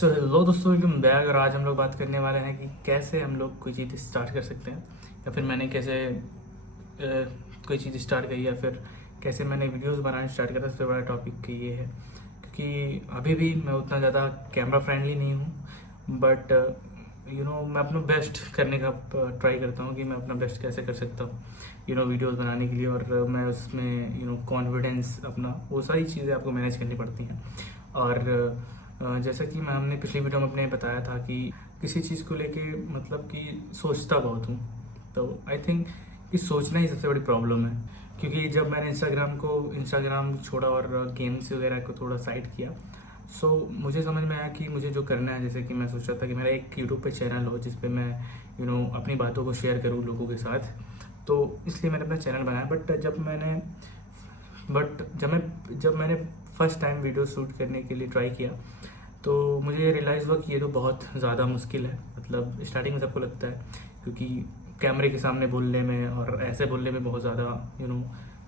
Hello दोस्तों, welcome back. और आज हम लोग बात करने वाले हैं कि कैसे हम लोग कोई चीज़ स्टार्ट कर सकते हैं, या फिर मैंने कैसे कोई चीज़ स्टार्ट करी, या फिर कैसे मैंने वीडियोस बनाना स्टार्ट करा। सबसे बड़ा टॉपिक ये है, क्योंकि अभी भी मैं उतना ज़्यादा कैमरा फ्रेंडली नहीं हूँ, बट मैं अपना बेस्ट करने का ट्राई करता हूँ कि मैं अपना बेस्ट कैसे कर सकता हूँ वीडियोस बनाने के लिए। और मैं उसमें कॉन्फिडेंस अपना, वो सारी चीज़ें आपको मैनेज करनी पड़ती हैं। और जैसा कि मैं हमने पिछली वीडियो में अपने बताया था कि किसी चीज़ को लेके मतलब कि सोचता बहुत हूँ, तो आई थिंक कि सोचना ही सबसे बड़ी प्रॉब्लम है। क्योंकि जब मैंने इंस्टाग्राम छोड़ा और गेम्स वगैरह को थोड़ा साइड किया, सो मुझे समझ में आया कि मुझे जो करना है, जैसे कि मैं सोच रहा था कि मेरा एक यूट्यूब पे चैनल हो जिस पे मैं अपनी बातों को शेयर करूँ लोगों के साथ। तो इसलिए मैंने अपना चैनल बनाया। बट जब मैंने फर्स्ट टाइम वीडियो शूट करने के लिए ट्राई किया, तो मुझे रियलाइज़ हुआ कि ये तो बहुत ज़्यादा मुश्किल है। मतलब स्टार्टिंग में सबको लगता है, क्योंकि कैमरे के सामने बोलने में और ऐसे बोलने में बहुत ज़्यादा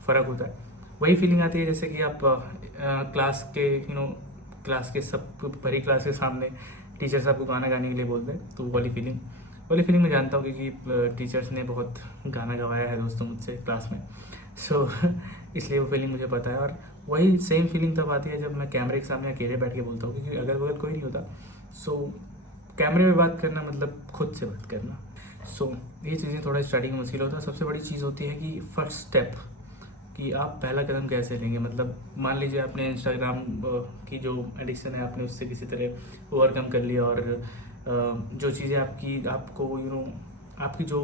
फ़र्क होता है। वही फीलिंग आती है जैसे कि आप क्लास के सब भरी क्लास के सामने टीचर्स आपको गाना गाने के लिए बोलते हैं, तो वो वाली फीलिंग मैं जानता हूँ, क्योंकि टीचर्स ने बहुत गाना गवाया है दोस्तों मुझसे क्लास में। सो इसलिए वो फीलिंग मुझे पता है। और वही सेम फीलिंग तब आती है जब मैं कैमरे के सामने अकेले बैठ के बोलता हूँ, क्योंकि अगल बगल कोई नहीं होता। सो कैमरे में बात करना मतलब खुद से बात करना। सो ये चीज़ें थोड़ा स्टार्टिंग में मुश्किल होता है। सबसे बड़ी चीज़ होती है कि फर्स्ट स्टेप, कि आप पहला कदम कैसे लेंगे। मतलब मान लीजिए आपने इंस्टाग्राम की जो एडिक्शन है, आपने उससे किसी तरह ओवरकम कर लिया, और जो चीज़ें आपको आपकी जो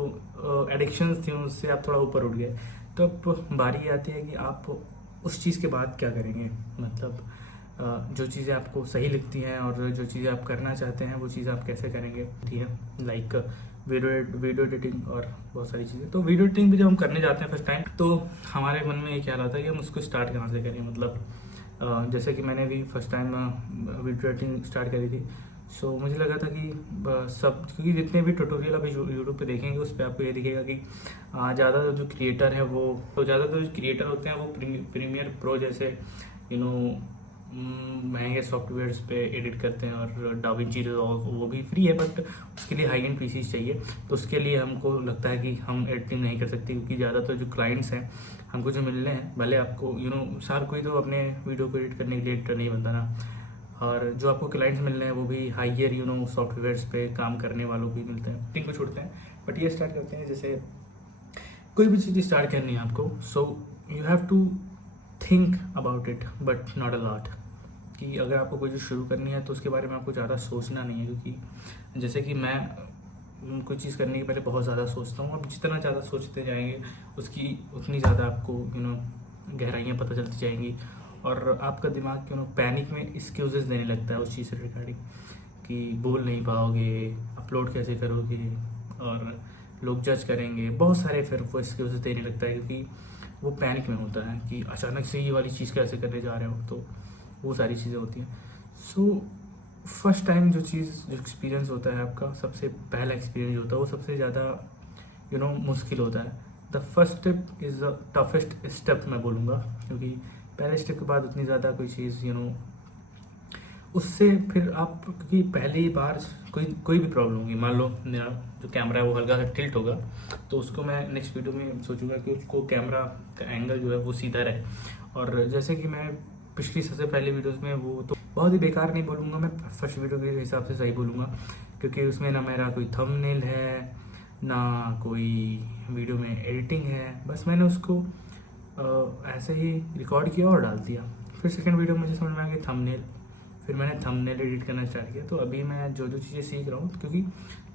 एडिक्शंस थी उससे आप थोड़ा ऊपर उठ गए। तो अब बारी आती है कि आप उस चीज़ के बाद क्या करेंगे। मतलब जो चीज़ें आपको सही लगती हैं और जो चीज़ें आप करना चाहते हैं, वो चीज़ आप कैसे करेंगे। ठीक है, लाइक वीडियो एडिटिंग और बहुत सारी चीज़ें। तो वीडियो एडिटिंग भी जब हम करने जाते हैं फर्स्ट टाइम, तो हमारे मन में ये ख्याल आता है कि हम उसको स्टार्ट कहाँ से करें। मतलब जैसे कि मैंने भी first time video editing start करी थी। सो मुझे लगा था कि क्योंकि जितने भी ट्यूटोरियल आप यूट्यूब पे देखेंगे, उस पर आपको ये दिखेगा कि ज़्यादा जो क्रिएटर है वो, तो ज़्यादातर जो क्रिएटर होते हैं वो प्रीमियर प्रो जैसे महंगे सॉफ्टवेयर्स पे एडिट करते हैं। और डाविंची रिजॉल्व वो भी फ्री है, बट उसके लिए हाई एंड पीसीज चाहिए। तो उसके लिए हमको लगता है कि हम एडिटिंग नहीं कर सकते, क्योंकि ज़्यादातर जो क्लाइंट्स हैं हमको जो मिल रहे हैं, भले आपको सार कोई तो अपने वीडियो को एडिट करने के लिए एडिटर नहीं बनता ना। और जो आपको क्लाइंट्स मिल रहे हैं वो भी हाइयर सॉफ्टवेयर्स पे काम करने वालों को ही मिलते हैं, एडिटिंग को छोड़ते हैं। बट ये स्टार्ट करते हैं, जैसे कोई भी चीज़ स्टार्ट करनी है आपको, so you have to think about it, but not a lot. कि अगर आपको कोई चीज़ शुरू करनी है तो उसके बारे में आपको ज़्यादा सोचना नहीं है। क्योंकि जैसे कि मैं कोई चीज़ करने के पहले बहुत ज़्यादा सोचता हूँ। अब जितना ज़्यादा सोचते जाएंगे उसकी उतनी ज़्यादा आपको गहराइयाँ पता चलती जाएंगी, और आपका दिमाग पैनिक में एक्सक्यूजेस देने लगता है उस चीज़ से रिगार्डिंग, कि बोल नहीं पाओगे, अपलोड कैसे करोगे, और लोग जज करेंगे, बहुत सारे फिर वो एक्सक्यूजेस देने लगता है, क्योंकि वो पैनिक में होता है कि अचानक से ये वाली चीज़ कैसे करने जा रहे हो। तो वो सारी चीज़ें होती हैं। सो फर्स्ट टाइम जो एक्सपीरियंस होता है आपका, सबसे पहला एक्सपीरियंस होता है, वो सबसे ज़्यादा मुश्किल होता है। The first step is the toughest step मैं बोलूँगा, क्योंकि पहले स्टेप के बाद उतनी ज़्यादा कोई चीज़ उससे फिर आप, क्योंकि पहली बार कोई भी प्रॉब्लम होगी, मान लो मेरा जो कैमरा है वो हल्का सा टिल्ट होगा, तो उसको मैं नेक्स्ट वीडियो में सोचूंगा कि उसको कैमरा का एंगल जो है वो सीधा रहे। और जैसे कि मैं पिछली सबसे पहले वीडियोस में, वो तो बहुत ही बेकार नहीं बोलूँगा, मैं फर्स्ट वीडियो के हिसाब से सही बोलूँगा, क्योंकि उसमें ना मेरा कोई थंबनेल है, ना कोई वीडियो में एडिटिंग है। बस मैंने उसको ऐसे ही रिकॉर्ड किया और डाल दिया। फिर सेकंड वीडियो में मुझे समझ में आ गया थंबनेल, फिर मैंने थंबनेल एडिट करना स्टार्ट किया। तो अभी मैं जो जो चीज़ें सीख रहा हूँ, क्योंकि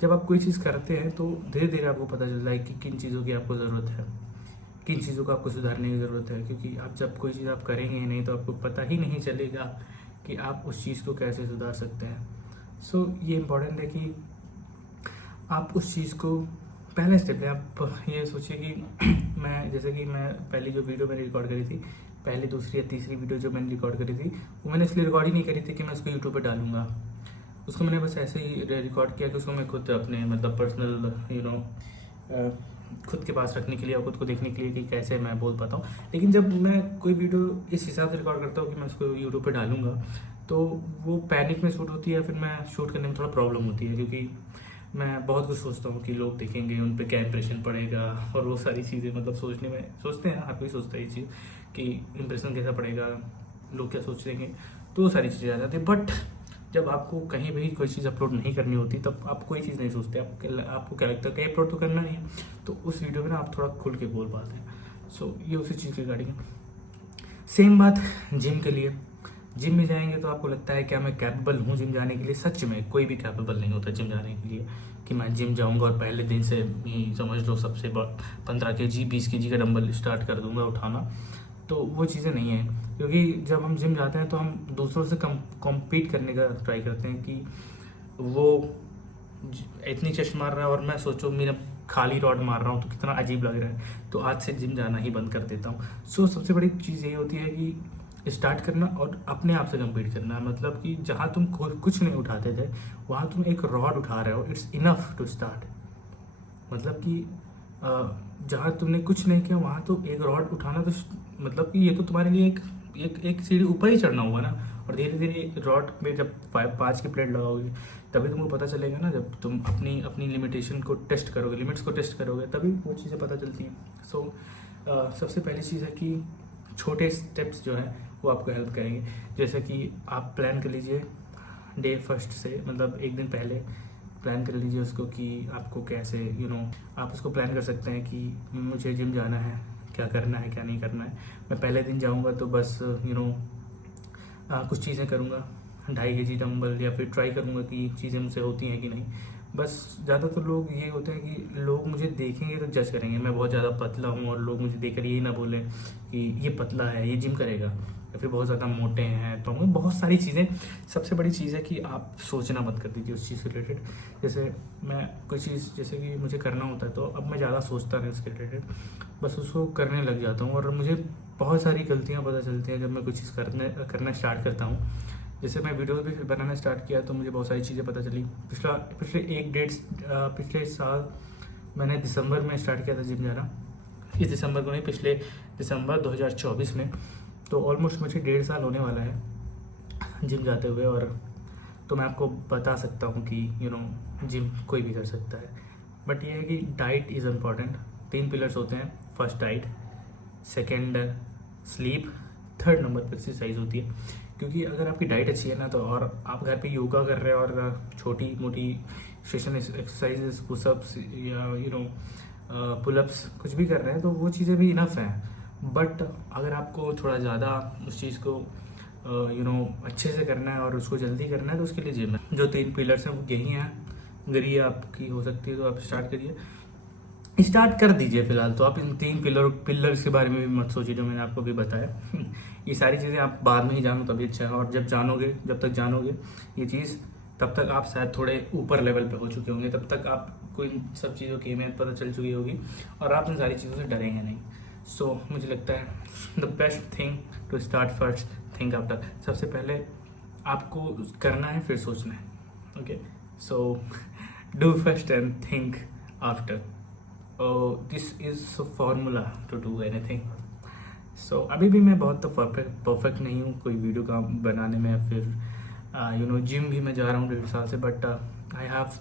जब आप कोई चीज़ करते हैं तो धीरे धीरे आपको पता चलता है कि किन चीज़ों की आपको ज़रूरत है, किन चीज़ों को आपको सुधारने की ज़रूरत है। क्योंकि आप जब कोई चीज़ आप करेंगे ही नहीं, तो आपको पता ही नहीं चलेगा कि आप उस चीज़ को कैसे सुधार सकते हैं। सो ये इम्पोर्टेंट है कि आप उस चीज़ को, पहला स्टेप है, आप ये सोचिए कि जैसे कि मैं पहली जो वीडियो मैंने रिकॉर्ड करी थी, पहली दूसरी या तीसरी वीडियो जो मैंने रिकॉर्ड करी थी, वो मैंने इसलिए रिकॉर्ड ही नहीं करी थी कि मैं उसको यूट्यूब पे डालूंगा। उसको मैंने बस ऐसे ही रिकॉर्ड किया कि उसको मैं खुद अपने मतलब पर्सनल खुद के पास रखने के लिए और खुद को देखने के लिए कि कैसे मैं बोल पाता हूँ। लेकिन जब मैं कोई वीडियो इस हिसाब से रिकॉर्ड करता हूँ कि मैं उसको यूट्यूब पे डालूंगा, तो वो पैनिक में शूट होती है, फिर मैं शूट करने में थोड़ा प्रॉब्लम होती है, क्योंकि मैं बहुत कुछ सोचता हूँ कि लोग देखेंगे उन पे क्या इंप्रेशन पड़ेगा, और वो सारी चीज़ें मतलब सोचने में सोचते हैं, हर कोई सोचता है ये चीज़ कि इंप्रेशन कैसा पड़ेगा, लोग क्या सोचेंगे, तो वो सारी चीज़ें आ जाती है। बट जब आपको कहीं भी कोई चीज़ अपलोड नहीं करनी होती तब आप कोई चीज़ नहीं सोचते, आपको क्या लगता है कहीं अपलोड तो करना नहीं है, तो उस वीडियो में ना आप थोड़ा खुल के बोल पाते हैं। सो ये उसी चीज़ की रिगार्डिंग है। सेम बात जिम के लिए, जिम में जाएंगे तो आपको लगता है क्या मैं कैपेबल हूँ जिम जाने के लिए? सच में कोई भी कैपेबल नहीं होता जिम जाने के लिए कि मैं जिम जाऊँगा और पहले दिन से ही समझ लो सबसे 15 kg 20 kg का डंबल स्टार्ट कर दूंगा उठाना, तो वो चीज़ें नहीं है। क्योंकि जब हम जिम जाते हैं तो हम दूसरों से कम्पीट करने का ट्राई करते हैं कि वो इतनी चेस्ट मार रहा है और मैं सोचो मेरा खाली रॉड मार रहा हूँ तो कितना अजीब लग रहा है, तो आज से जिम जाना ही बंद कर देता हूँ। सो सबसे बड़ी चीज़ ये होती है कि स्टार्ट करना और अपने आप से कम्पीट करना, मतलब कि जहाँ तुम कुछ नहीं उठाते थे वहाँ तुम एक रॉड उठा रहे हो, इट्स इनफ टू स्टार्ट। मतलब कि जहाँ तुमने कुछ नहीं किया वहाँ तो एक रॉड उठाना, तो मतलब कि ये तो तुम्हारे लिए एक सीढ़ी ऊपर ही चढ़ना हुआ ना। और धीरे धीरे रॉड में जब 5 की प्लेट लगाओगे तभी तुमको पता चलेगा ना, जब तुम अपनी अपनी लिमिटेशन को टेस्ट करोगे, लिमिट्स को टेस्ट करोगे, तभी वो चीज़ें पता चलती हैं। सो सबसे पहली चीज़ है कि छोटे स्टेप्स जो है वो आपको हेल्प करेंगे। जैसे कि आप प्लान कर लीजिए डे फर्स्ट से, मतलब एक दिन पहले प्लान कर लीजिए उसको कि आपको कैसे आप उसको प्लान कर सकते हैं कि मुझे जिम जाना है, क्या करना है क्या नहीं करना है। मैं पहले दिन जाऊंगा तो बस कुछ चीज़ें करूंगा, 2.5 kg डंबल, या फिर ट्राई करूंगा कि चीज़ें मुझसे होती हैं कि नहीं। बस ज़्यादातर लोग ये होते हैं कि लोग मुझे देखेंगे तो जज करेंगे, मैं बहुत ज़्यादा पतला हूँ और लोग मुझे देखकर यही ना बोलें कि ये पतला है, ये जिम करेगा, या फिर बहुत ज़्यादा मोटे हैं। तो हमें बहुत सारी चीज़ें, सबसे बड़ी चीज़ है कि आप सोचना मत कर दीजिए उस चीज़ से रिलेटेड। जैसे मैं कोई चीज़ जैसे कि मुझे करना होता है तो अब मैं ज़्यादा सोचता नहीं उसके रिलेटेड, बस उसको करने लग जाता हूँ। और मुझे बहुत सारी गलतियाँ पता चलती हैं जब मैं कुछ चीज़ करना स्टार्ट करता हूँ। जैसे मैं वीडियो भी बनाना स्टार्ट किया तो मुझे बहुत सारी चीज़ें पता चली। पिछले साल मैंने दिसंबर में स्टार्ट किया था जिम जाना, इस दिसंबर को नहीं, पिछले दिसंबर 2024 में। तो ऑलमोस्ट मुझे 1.5 साल होने वाला है जिम जाते हुए। और तो मैं आपको बता सकता हूँ कि जिम कोई भी कर सकता है, बट ये है कि डाइट इज़ इम्पॉर्टेंट। 3 पिलर्स होते हैं, first diet, second sleep, third number पर एक्सरसाइज होती है। क्योंकि अगर आपकी डाइट अच्छी है ना, तो और आप घर पे योगा कर रहे हैं और छोटी मोटी सेशन एक्सरसाइजेस, पुशअप्स या पुलअप्स कुछ भी कर रहे हैं, तो वो चीज़ें भी इनफ हैं। बट अगर आपको थोड़ा ज़्यादा उस चीज़ को अच्छे से करना है और उसको जल्दी करना है, तो उसके लिए जिम है। जो 3 पिलर्स हैं वो यही हैं। अगर ये आपकी हो सकती है तो आप स्टार्ट करिए, स्टार्ट कर दीजिए फिलहाल। तो आप इन 3 पिलर्स के बारे में भी मत सोचिए जो मैंने आपको भी बताया। ये सारी चीज़ें आप बाद में ही जानो तभी अच्छा है, और जब तक जानोगे ये चीज़, तब तक आप शायद थोड़े ऊपर लेवल पे हो चुके होंगे, तब तक आपको इन सब चीज़ों की अहमियत पता चल चुकी होगी और आप इन सारी चीज़ों से डरेंगे नहीं। सो मुझे लगता है the best thing to start first think after. सबसे पहले आपको करना है फिर सोचना है। Okay, so do first and think after. This is formula to do anything. So अभी भी मैं बहुत तो परफेक्ट नहीं हूँ कोई वीडियो का बनाने में, फिर जिम भी मैं जा रहा हूँ 1.5 साल से, but I have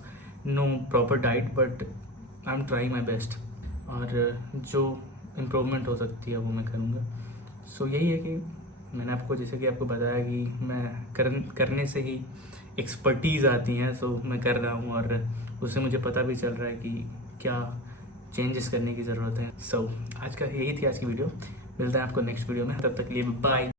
no proper diet, but I am trying my best. और जो इम्प्रूवमेंट हो सकती है वो मैं करूँगा। सो यही है कि मैंने आपको जैसे कि आपको बताया कि मैं करने से ही एक्सपर्टीज़ आती हैं। सो मैं कर रहा हूँ और उससे मुझे पता भी चल रहा है कि क्या चेंजेस करने की ज़रूरत है। सो आज की वीडियो। मिलता है आपको नेक्स्ट वीडियो में, तब तक के लिए बाय।